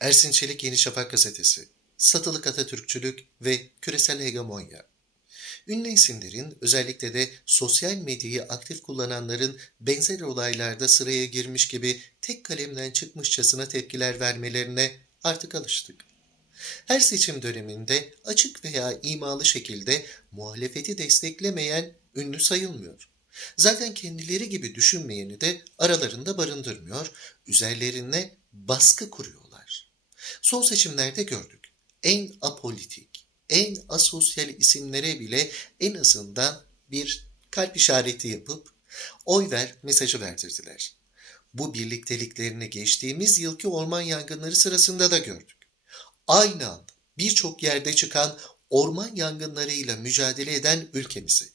Ersin Çelik Yeni Şafak Gazetesi, Satılık Atatürkçülük ve Küresel Hegemonya. Ünlü isimlerin, özellikle de sosyal medyayı aktif kullananların benzer olaylarda sıraya girmiş gibi tek kalemden çıkmışçasına tepkiler vermelerine artık alıştık. Her seçim döneminde açık veya imalı şekilde muhalefeti desteklemeyen ünlü sayılmıyor. Zaten kendileri gibi düşünmeyeni de aralarında barındırmıyor, üzerlerine baskı kuruyorlar. Son seçimlerde gördük. En apolitik, en asosyal isimlere bile en azından bir kalp işareti yapıp oy ver mesajı verdirdiler. Bu birlikteliklerini geçtiğimiz yılki orman yangınları sırasında da gördük. Aynı anda birçok yerde çıkan orman yangınlarıyla mücadele eden ülkemizi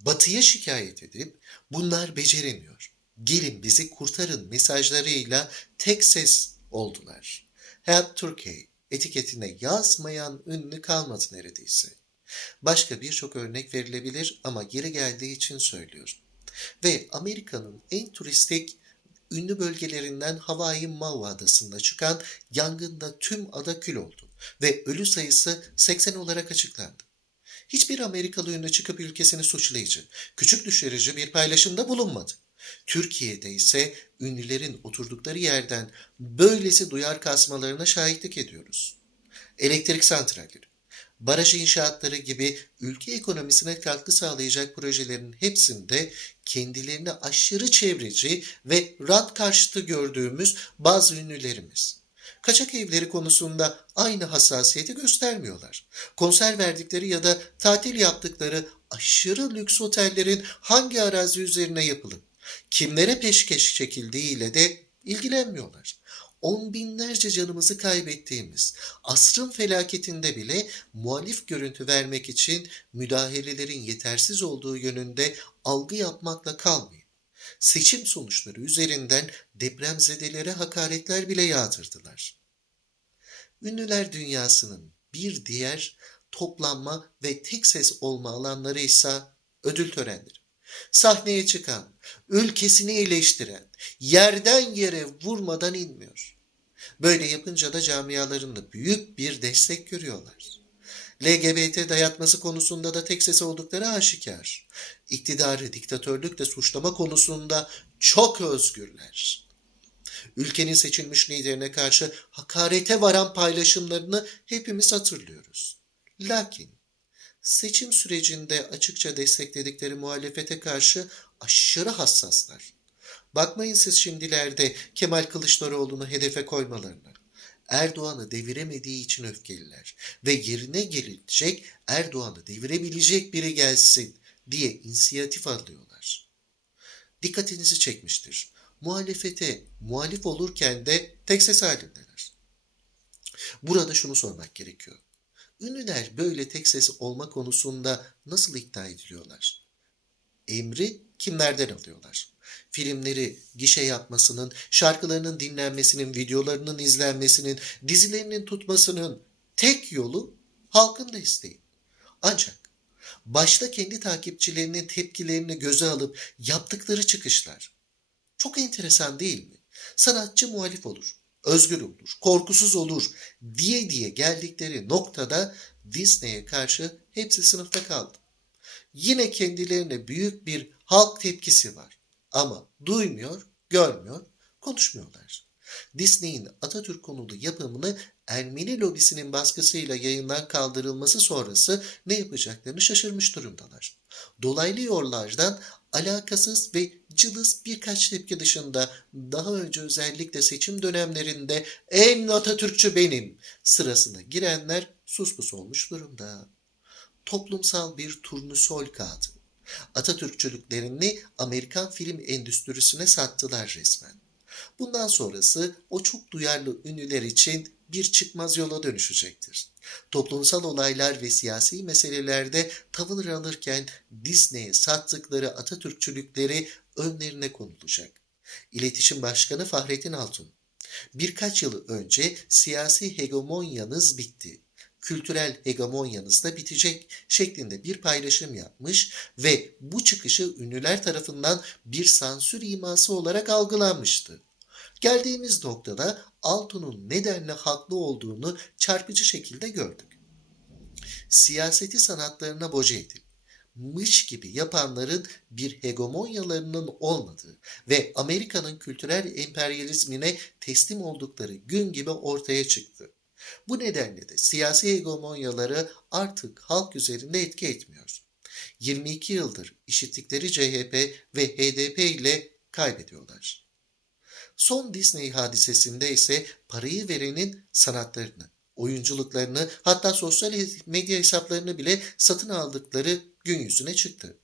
batıya şikayet edip bunlar beceremiyor. Gelin bizi kurtarın mesajlarıyla tek ses oldular. Help Turkey etiketine yazmayan ünlü kalmadı neredeyse. Başka birçok örnek verilebilir ama geri geldiği için söylüyorum. Ve Amerika'nın en turistik ünlü bölgelerinden Hawaii Maui adasında çıkan yangında tüm ada kül oldu ve ölü sayısı 80 olarak açıklandı. Hiçbir Amerikalı ünlü çıkıp ülkesini suçlayıcı, küçük düşürücü bir paylaşımda bulunmadı. Türkiye'de ise ünlülerin oturdukları yerden böylesi duyar kasmalarına şahitlik ediyoruz. Elektrik santralleri, baraj inşaatları gibi ülke ekonomisine katkı sağlayacak projelerin hepsinde kendilerini aşırı çevreci ve rant karşıtı gördüğümüz bazı ünlülerimiz. Kaçak evleri konusunda aynı hassasiyeti göstermiyorlar. Konser verdikleri ya da tatil yaptıkları aşırı lüks otellerin hangi arazi üzerine yapılıp kimlere peşkeş çekildiğiyle de ilgilenmiyorlar. On binlerce canımızı kaybettiğimiz asrın felaketinde bile muhalif görüntü vermek için müdahalelerin yetersiz olduğu yönünde algı yapmakla kalmayın. Seçim sonuçları üzerinden depremzedelere hakaretler bile yağdırdılar. Ünlüler dünyasının bir diğer toplanma ve tek ses olma alanları ise ödül törenleri sahneye çıkan, ülkesini eleştiren, yerden yere vurmadan inmiyor. Böyle yapınca da camialarında büyük bir destek görüyorlar. LGBT dayatması konusunda da tek ses oldukları aşikar. İktidarı diktatörlükle suçlama konusunda çok özgürler. Ülkenin seçilmiş liderine karşı hakarete varan paylaşımlarını hepimiz hatırlıyoruz. Lakin seçim sürecinde açıkça destekledikleri muhalefete karşı aşırı hassaslar. Bakmayın siz şimdilerde Kemal Kılıçdaroğlu'nu hedefe koymalarına. Erdoğan'ı deviremediği için öfkeliler ve yerine gelecek Erdoğan'ı devirebilecek biri gelsin diye inisiyatif alıyorlar. Dikkatinizi çekmiştir. Muhalefete muhalif olurken de tek ses halindeler. Burada şunu sormak gerekiyor. Ünlüler böyle tek ses olma konusunda nasıl ikna ediliyorlar? Emri kimlerden alıyorlar? Filmleri gişe yapmasının, şarkılarının dinlenmesinin, videolarının izlenmesinin, dizilerinin tutmasının tek yolu halkın desteği. Ancak başta kendi takipçilerinin tepkilerini göze alıp yaptıkları çıkışlar çok enteresan değil mi? Sanatçı muhalif olur özgür olur, korkusuz olur diye diye geldikleri noktada Disney'e karşı hepsi sınıfta kaldı. Yine kendilerine büyük bir halk tepkisi var. Ama duymuyor, görmüyor, konuşmuyorlar. Disney'in Atatürk konulu yapımını Ermeni lobisinin baskısıyla yayından kaldırılması sonrası ne yapacaklarını şaşırmış durumdalar. Dolaylı yollardan alakasız ve cılız birkaç tepki dışında daha önce özellikle seçim dönemlerinde en Atatürkçü benim sırasına girenler suspus olmuş durumda. Toplumsal bir turnusol kağıdı. Atatürkçülüklerini Amerikan film endüstrisine sattılar resmen. Bundan sonrası o çok duyarlı ünlüler için bir çıkmaz yola dönüşecektir. Toplumsal olaylar ve siyasi meselelerde tavır alırken Disney'e sattıkları Atatürkçülükleri önlerine konulacak. İletişim Başkanı Fahrettin Altun Birkaç yıl önce siyasi hegemonyanız bitti kültürel hegemonyanız da bitecek şeklinde bir paylaşım yapmış ve bu çıkışı ünlüler tarafından bir sansür iması olarak algılanmıştı. Geldiğimiz noktada Altun'un nedenle haklı olduğunu çarpıcı şekilde gördük. Siyaseti sanatlarına boca edip mış gibi yapanların bir hegemonyalarının olmadığı ve Amerika'nın kültürel emperyalizmine teslim oldukları gün gibi ortaya çıktı. Bu nedenle de siyasi hegemonyaları artık halk üzerinde etki etmiyor. 22 yıldır işittikleri CHP ve HDP ile kaybediyorlar. Son Disney hadisesinde ise parayı verenin sanatlarını, oyunculuklarını hatta sosyal medya hesaplarını bile satın aldıkları gün yüzüne çıktı.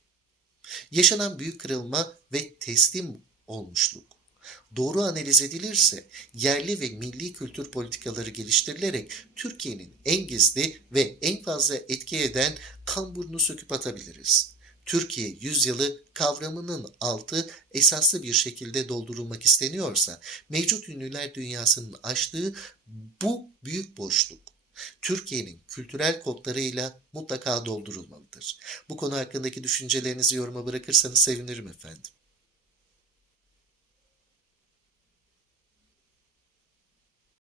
Yaşanan büyük kırılma ve teslim olmuşluk doğru analiz edilirse yerli ve milli kültür politikaları geliştirilerek Türkiye'nin en gizli ve en fazla etki eden kamburunu söküp atabiliriz. Türkiye yüzyılı kavramının altı esaslı bir şekilde doldurulmak isteniyorsa mevcut ünlüler dünyasının açtığı bu büyük boşluk Türkiye'nin kültürel kodlarıyla mutlaka doldurulmalıdır. Bu konu hakkındaki düşüncelerinizi yoruma bırakırsanız sevinirim efendim.